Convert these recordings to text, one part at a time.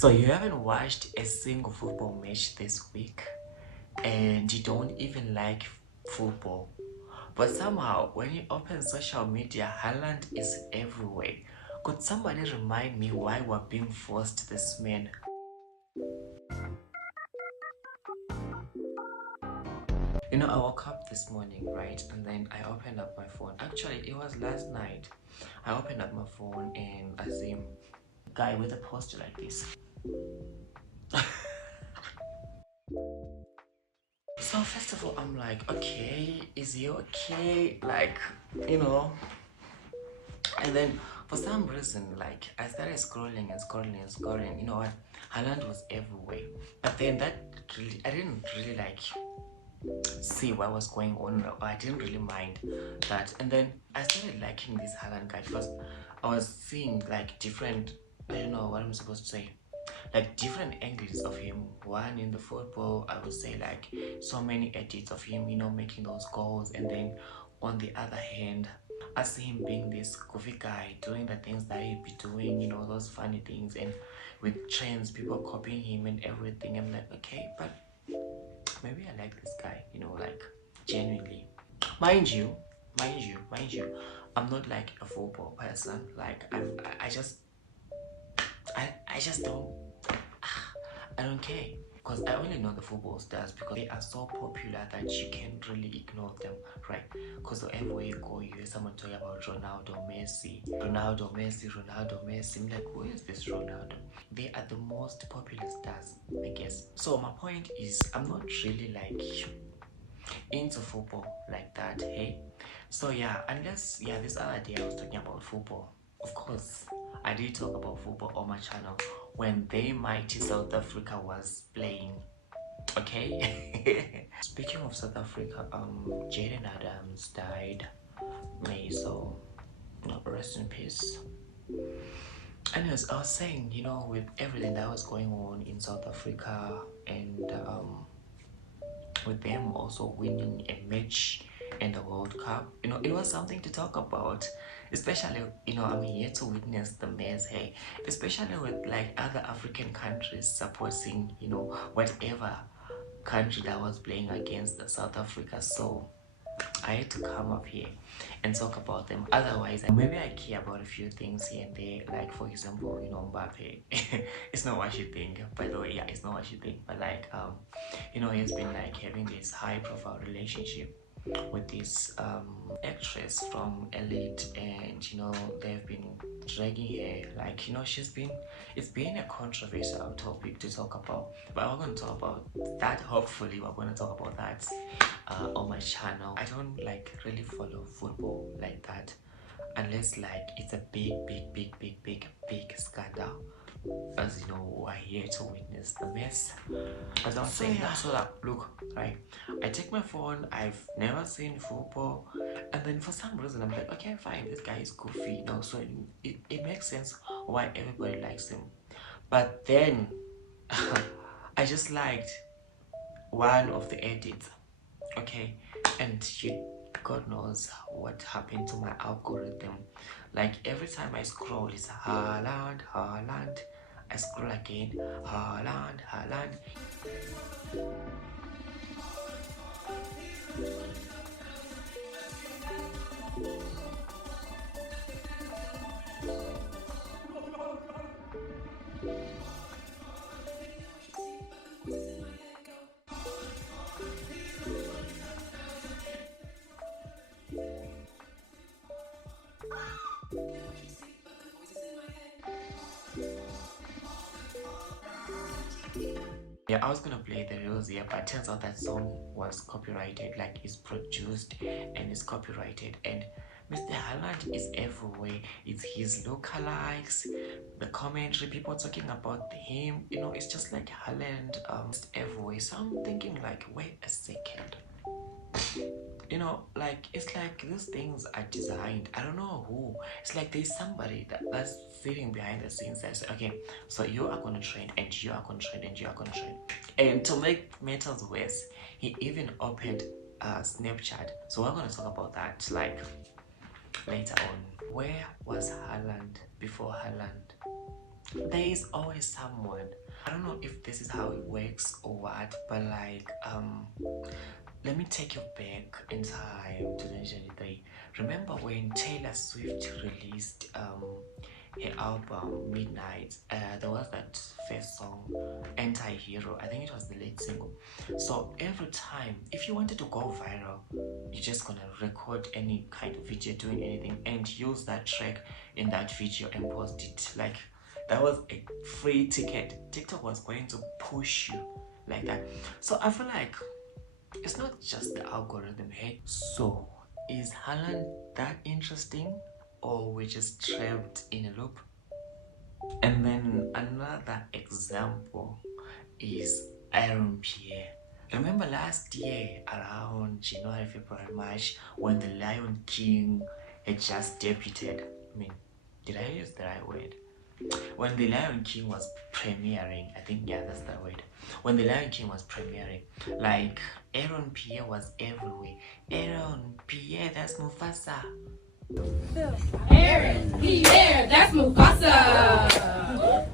So you haven't watched a single football match this week and you don't even like football. But somehow when you open social media, Haaland is everywhere. Could somebody remind me why we're being forced this man? You know, I woke up this morning, right? And then I opened up my phone. Actually, it was last night. I opened up my phone and I see a guy with a poster like this. So first of all, I'm like, okay, is he okay? Like, you know. And then for some reason, like I started scrolling and scrolling and scrolling. You know what? Haaland was everywhere. But then that really, I didn't really like see what was going on. I didn't really mind that. And then I started liking this Haaland guy because I was seeing like different. I don't know what I'm supposed to say, like different angles of him. One in the football, I would say like so many edits of him, you know, making those goals. And then on the other hand, I see him being this goofy guy doing the things that he'd be doing, you know, those funny things, and with trends, people copying him and everything. I'm like, okay, but maybe I like this guy, you know, like genuinely. Mind you, mind you, I'm not like a football person. Like I just don't I don't care, because I only know the football stars because they are so popular that you can't really ignore them, right? Because everywhere you go, you hear someone talking about Ronaldo, Messi, Ronaldo, Messi, Ronaldo, Messi. I'm like, who is this Ronaldo? They are the most popular stars, I guess. So my point is, I'm not really like into football like that, hey? So yeah, unless, yeah, this other day I was talking about football. Of course, I did talk about football on my channel when they mighty South Africa was playing. Okay. Speaking of South Africa, Jaden Adams died. May so, you know, rest in peace. Anyways, I was saying, you know, with everything that was going on in South Africa and with them also winning a match in the World Cup, you know, it was something to talk about. Especially, you know, I'm here to witness the mess, hey, especially with like other African countries supporting, you know, whatever country that was playing against South Africa. So I had to come up here and talk about them. Otherwise, maybe I care about a few things here and there. Like for example, you know, Mbappe. It's not what you think. By the way, yeah, it's not what you think. But like, you know, he's been like having this high-profile relationship with this actress from Elite, and you know they've been dragging her, like, you know, it's been a controversial topic to talk about, but we're going to talk about that. Hopefully we're going to talk about that on my channel. I don't like really follow football like that unless like it's a big scandal. As you know, we're here to witness the mess. As I was saying, yeah. So that, look, right, I take my phone, I've never seen football, and then for some reason I'm like, okay, fine, this guy is goofy, you know, so it makes sense why everybody likes him. But then I just liked one of the edits, okay, and God knows what happened to my algorithm. Like every time I scroll, it's Haaland, Haaland. I scroll again, Haaland, Haaland. Yeah, I was gonna play the reels here, but turns out that song was copyrighted, like it's produced and it's copyrighted. And Mr. Haaland is everywhere. It's his lookalikes, the commentary, people talking about him, you know, it's just like Haaland, just everywhere. So I'm thinking like, wait a second. You know, like it's like these things are designed. I don't know who. It's like there's somebody that's sitting behind the scenes that's okay, so you are gonna train and you are gonna train and you are gonna train. And to make matters worse, he even opened Snapchat. So we're gonna talk about that like later on. Where was Haaland before Haaland? there is always someone. I don't know if this is how it works or what, but like let me take you back in time, 2023. Remember when Taylor Swift released her album Midnight? There was that first song, Anti-Hero. I think it was the lead single. So every time, if you wanted to go viral, you're just gonna record any kind of video doing anything and use that track in that video and post it. Like that was a free ticket. TikTok was going to push you like that. So I feel like it's not just the algorithm, hey? So, is Haaland that interesting, or we're just trapped in a loop? And then another example is Aaron Pierre. Remember last year around January, February, March when the Lion King had just debuted? I mean, did I use the right word? When the Lion King was premiering, I think, yeah, that's the word. When the Lion King was premiering, like Aaron Pierre was everywhere. Aaron Pierre, that's Mufasa. Aaron Pierre, that's Mufasa.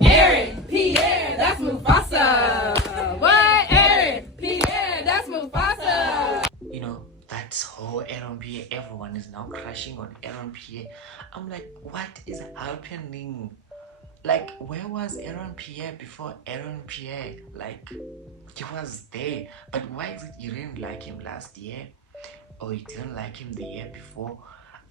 Aaron Pierre, that's Mufasa. What? Aaron Pierre, that's Mufasa. You know, that whole Aaron Pierre, everyone is now crashing on Aaron Pierre. I'm like, what is happening? Like, where was Aaron Pierre before Aaron Pierre? Like, he was there. But why is it you didn't like him last year? Or you didn't like him the year before?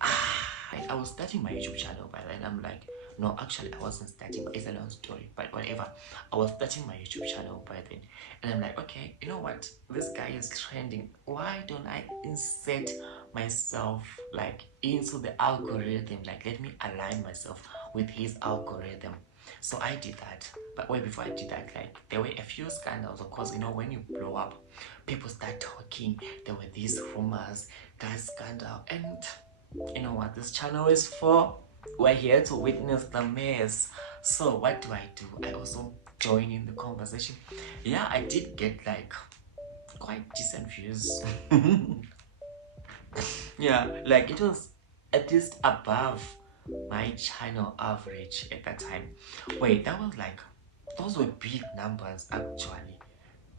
I was starting my YouTube channel by then. I'm like, no, actually, I wasn't starting. It's a long story, but whatever. I was starting my YouTube channel by then. And I'm like, okay, you know what? This guy is trending. Why don't I insert myself like into the algorithm? Like, let me align myself with his algorithm. So I did that. But wait, before I did that, like there were a few scandals. Of course, you know, when you blow up, people start talking. There were these rumors, that scandal, and you know what this channel is for? We're here to witness the mess. So what do? I also join in the conversation. Yeah, I did get like quite decent views. Yeah, like it was at least above my channel average at that time. Wait, that was like, those were big numbers actually.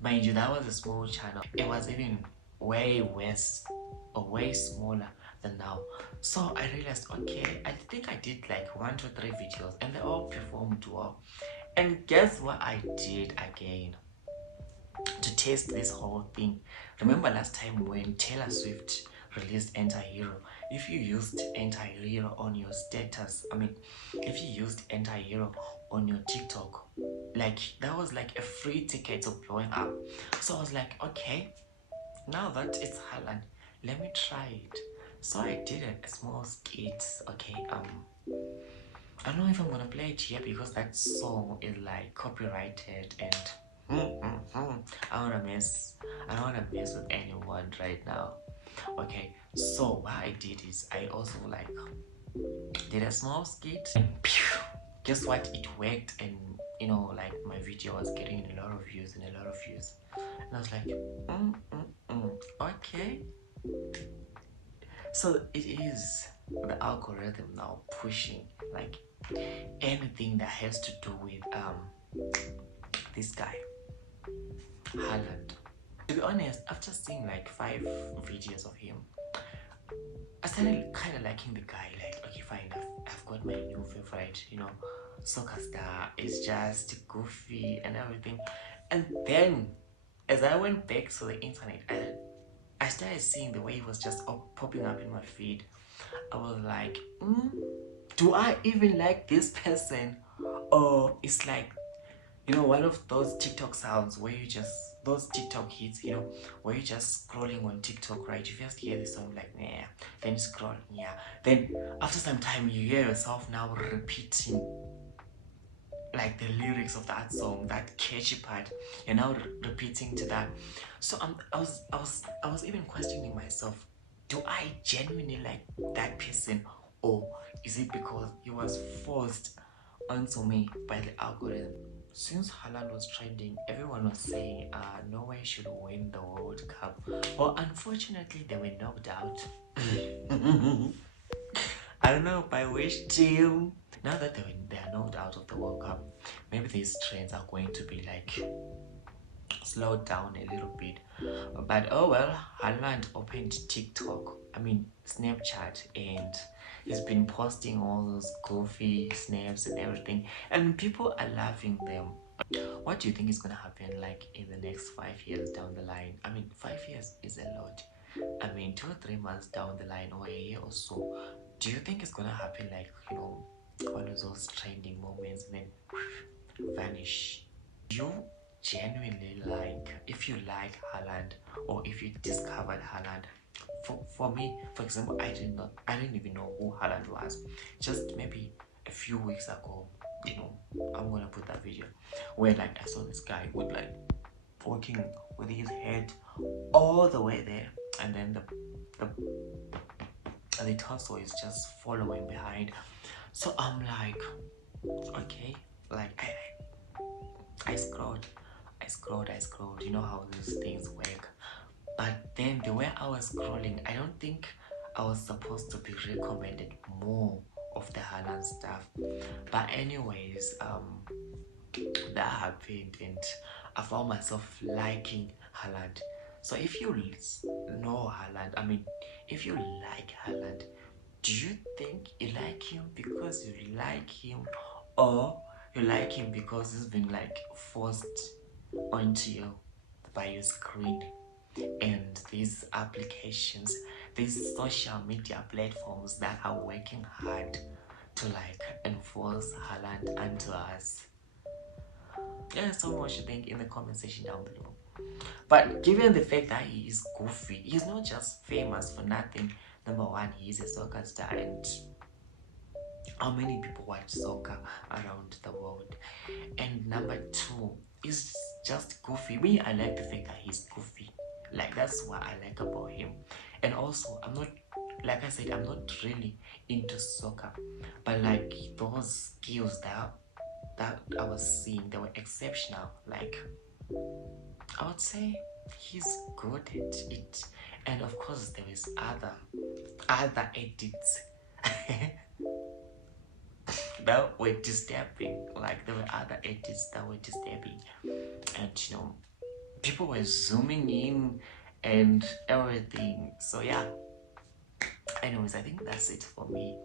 Mind you, that was a small channel. It was even way worse or way smaller than now. So I realized, okay, I think I did like 1 to 3 videos and they all performed well. And guess what I did again to test this whole thing? Remember last time when Taylor Swift released Anti-Hero? If you used Anti-Hero on your status, I mean, if you used Anti-Hero on your TikTok, like that was like a free ticket to blowing up. So I was like, okay, now that it's Haaland, let me try it. So I did a small skit. Okay, I don't know if I'm gonna play it here because that song is like copyrighted and I don't wanna mess with anyone right now. Okay, so what I did is I also like did a small skit and pew, guess what, it worked. And you know, like my video was getting a lot of views and I was like okay. So it is the algorithm now pushing like anything that has to do with this guy Haaland. To be honest, after seeing like 5 videos of him, I started kind of liking the guy. Like, okay, fine, I've got my new favorite, you know, soccer star. It's just goofy and everything. And then as I went back to the internet, I started seeing the way he was just popping up in my feed. I was like, do I even like this person? Or it's like, you know, one of those TikTok sounds where you just, those TikTok hits, you know, where you're just scrolling on TikTok, right? You first hear the song like, yeah, then you scroll, yeah. Then after some time, you hear yourself now repeating like the lyrics of that song, that catchy part. You're now repeating to that. So I was even questioning myself, do I genuinely like that person, or is it because he was forced onto me by the algorithm? Since Haaland was trending, everyone was saying Norway should win the World Cup. Well, unfortunately, they were knocked out. I don't know if I wish to. Now that they are knocked out of the World Cup, maybe these trends are going to be like slowed down a little bit. But oh well, Haaland opened TikTok, I mean Snapchat, and he's been posting all those goofy snaps and everything, and people are loving them. What do you think is gonna happen like in the next 5 years down the line? I mean, 5 years is a lot. I mean, 2 or 3 months down the line, or a year or so, do you think it's gonna happen like, one of those trending moments and then vanish? You genuinely like, if you like Haaland, or if you discovered Haaland, for me, for example, I didn't even know who Haaland was. Just maybe a few weeks ago, I'm gonna put that video where like I saw this guy with like walking with his head all the way there, and then the torso is just following behind. So I'm like, okay, like I scrolled, I scrolled. You know how these things work. But then the way I was scrolling, I don't think I was supposed to be recommended more of the Haaland stuff. But anyways, that happened, and I found myself liking Haaland. So if you know Haaland, I mean, if you like Haaland, do you think you like him because you like him, or you like him because he's been like forced onto you by your screen and these applications, these social media platforms that are working hard to like enforce Haaland onto us? Yeah, so much to think in the comment section down below. But given the fact that he is goofy, he's not just famous for nothing. Number one, he's a soccer star, and how many people watch soccer around the world? And number two, he's just goofy. Me, I like the fact that he's goofy. Like, that's what I like about him. And also, I'm not, like I said, I'm not really into soccer, but like those skills that I was seeing, they were exceptional. Like, I would say he's good at it. And of course there is other edits that were disturbing. Like, there were other edits that were disturbing, and people were zooming in and everything. So yeah, anyways, I think that's it for me.